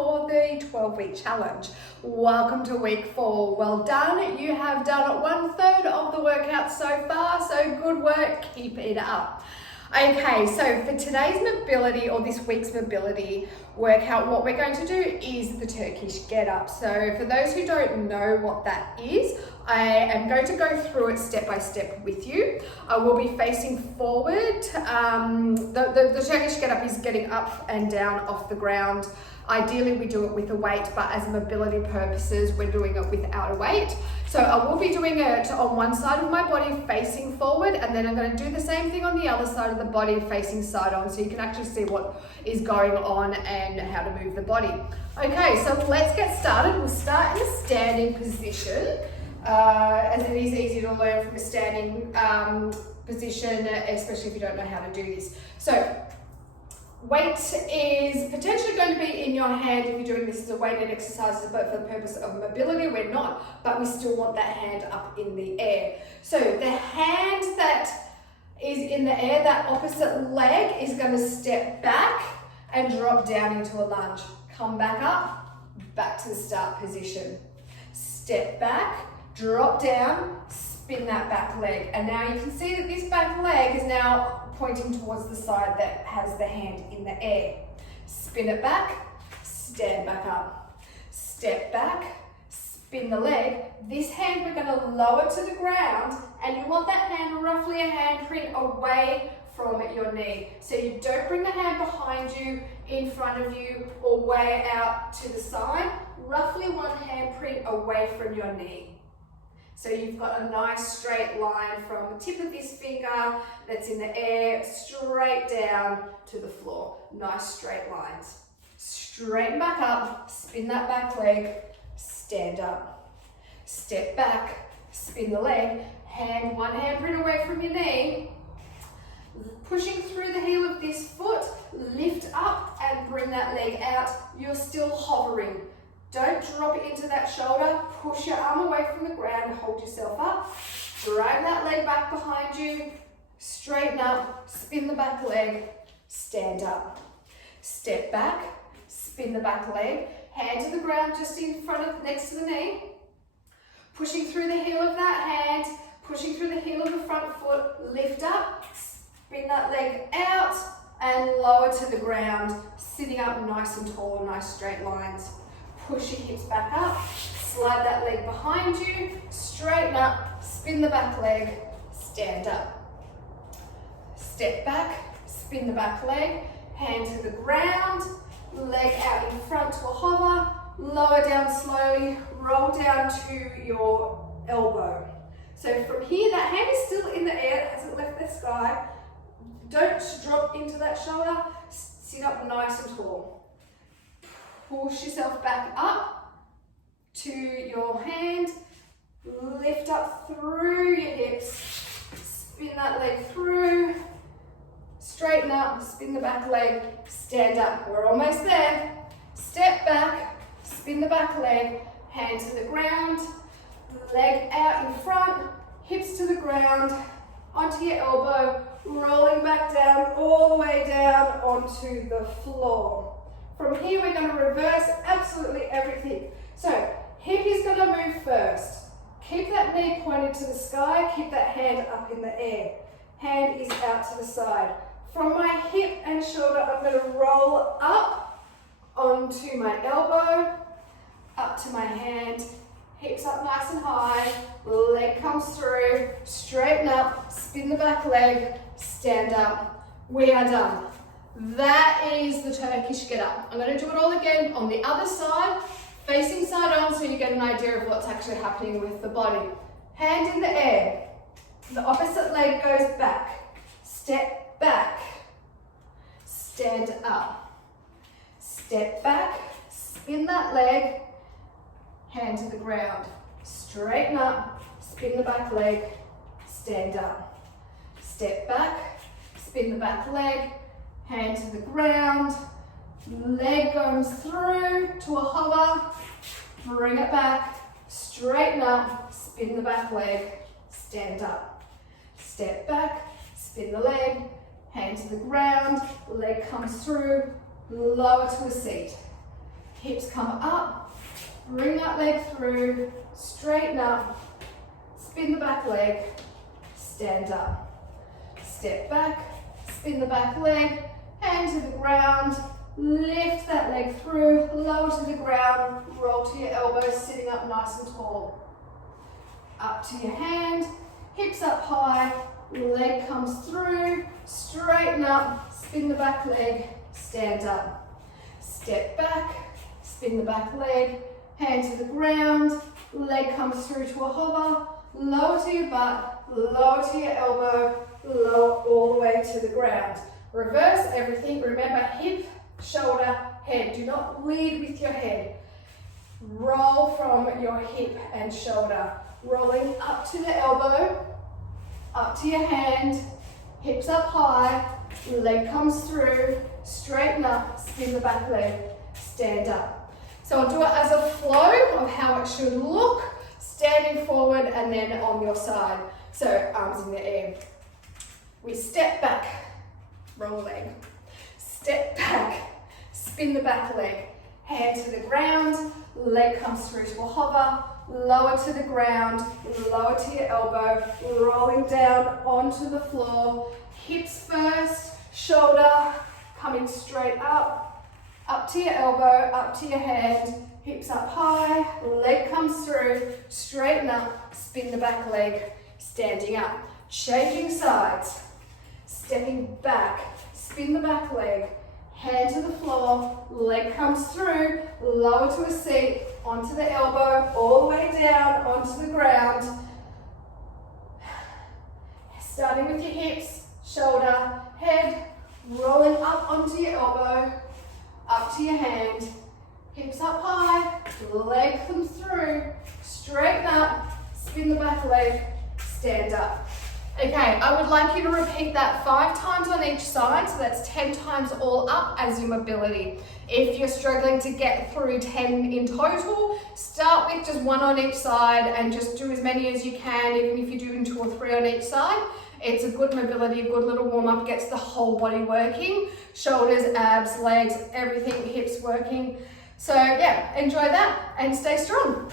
for the 12-week challenge. Welcome to week 4. Well done. You have done 1/3 of the workout so far, so good work. Keep it up. Okay, so for today's mobility or this week's mobility workout, what we're going to do is the Turkish get up. So for those who don't know what that is, I am going to go through it step by step with you. I will be facing forward. The Turkish get up is getting up and down off the ground. Ideally, we do it with a weight, but as mobility purposes, we're doing it without a weight. So I will be doing it on one side of my body facing forward, and then I'm going to do the same thing on the other side of the body facing side on, so you can actually see what is going on and how to move the body. Okay, so let's get started. We'll start in a standing position, as it is easy to learn from a standing position, especially if you don't know how to do this. So weight is potentially going to be in your hand if you're doing this as a weighted exercise, but for the purpose of mobility, we're not, but we still want that hand up in the air. So the hand that is in the air, that opposite leg is going to step back and drop down into a lunge. Come back up, back to the start position. Step back, drop down, spin that back leg. And now you can see that this back leg is now pointing towards the side that has the hand in the air. Spin it back, stand back up. Step back, spin the leg. This hand we're going to lower to the ground, and you want that hand roughly a handprint away from your knee. So you don't bring the hand behind you, in front of you, or way out to the side. Roughly one handprint away from your knee. So you've got a nice straight line from the tip of this finger that's in the air straight down to the floor. Nice straight lines. Straighten back up, spin that back leg, stand up. Step back, spin the leg, one handprint away from your knee. Pushing through the heel of this foot, lift up and bring that leg out. You're still hovering. Don't drop it into that shoulder. Push your arm away from the ground, hold yourself up. Drag that leg back behind you. Straighten up, spin the back leg, stand up. Step back, spin the back leg, hand to the ground just in front of, next to the knee. Pushing through the heel of that hand, pushing through the heel of the front foot, lift up, spin that leg out and lower to the ground, sitting up nice and tall, nice straight lines. Push your hips back up, slide that leg behind you, straighten up, spin the back leg, stand up. Step back, spin the back leg, hand to the ground, leg out in front to a hover, lower down slowly, roll down to your elbow. So from here, that hand is still in the air, it hasn't left the sky. Don't drop into that shoulder, sit up nice and tall. Push yourself back up to your hand, lift up through your hips, spin that leg through, straighten up, spin the back leg, stand up. We're almost there. Step back, spin the back leg, hand to the ground, leg out in front, hips to the ground, onto your elbow, rolling back down, all the way down onto the floor. From here, we're going to reverse absolutely everything. So, hip is going to move first. Keep that knee pointed to the sky, keep that hand up in the air. Hand is out to the side. From my hip and shoulder, I'm going to roll up onto my elbow, up to my hand, hips up nice and high, leg comes through, straighten up, spin the back leg, stand up. We are done. That is the Turkish get up. I'm going to do it all again on the other side, facing side on, so you get an idea of what's actually happening with the body. Hand in the air. The opposite leg goes back. Step back. Stand up. Step back. Spin that leg. Hand to the ground. Straighten up. Spin the back leg. Stand up. Step back. Spin the back leg. Hand to the ground, leg goes through to a hover, bring it back, straighten up, spin the back leg, stand up. Step back, spin the leg, hand to the ground, leg comes through, lower to a seat. hips come up, bring that leg through, straighten up, spin the back leg, stand up. Step back, spin the back leg, hand to the ground, lift that leg through, lower to the ground, roll to your elbows, sitting up nice and tall. Up to your hand, hips up high, leg comes through, straighten up, spin the back leg, stand up. Step back, spin the back leg, hand to the ground, leg comes through to a hover, lower to your butt, lower to your elbow, lower all the way to the ground. Reverse everything. Remember, hip, shoulder, head. Do not lead with your head. Roll from your hip and shoulder. Rolling up to the elbow, up to your hand, hips up high, leg comes through, straighten up, spin the back leg, stand up. So I'll do it as a flow of how it should look, standing forward and then on your side. So arms in the air. We step back, roll leg. Step back, spin the back leg. Hand to the ground, leg comes through to a hover, lower to the ground, lower to your elbow, rolling down onto the floor. Hips first, shoulder, coming straight up to your elbow, up to your hand, hips up high, leg comes through, straighten up, spin the back leg, standing up. Changing sides, stepping back, spin the back leg, hand to the floor, leg comes through, lower to a seat, onto the elbow, all the way down, onto the ground. Starting with your hips, shoulder, head, rolling up onto your elbow, up to your hand, hips up high, leg comes through, straighten up, spin the back leg, stand up. Okay, I would like you to repeat that 5 times on each side, so that's 10 times all up as your mobility. If you're struggling to get through 10 in total, start with just 1 on each side and just do as many as you can, even if you're doing 2 or 3 on each side. It's a good mobility, a good little warm up, gets the whole body working, shoulders, abs, legs, everything, hips working. So yeah, enjoy that and stay strong.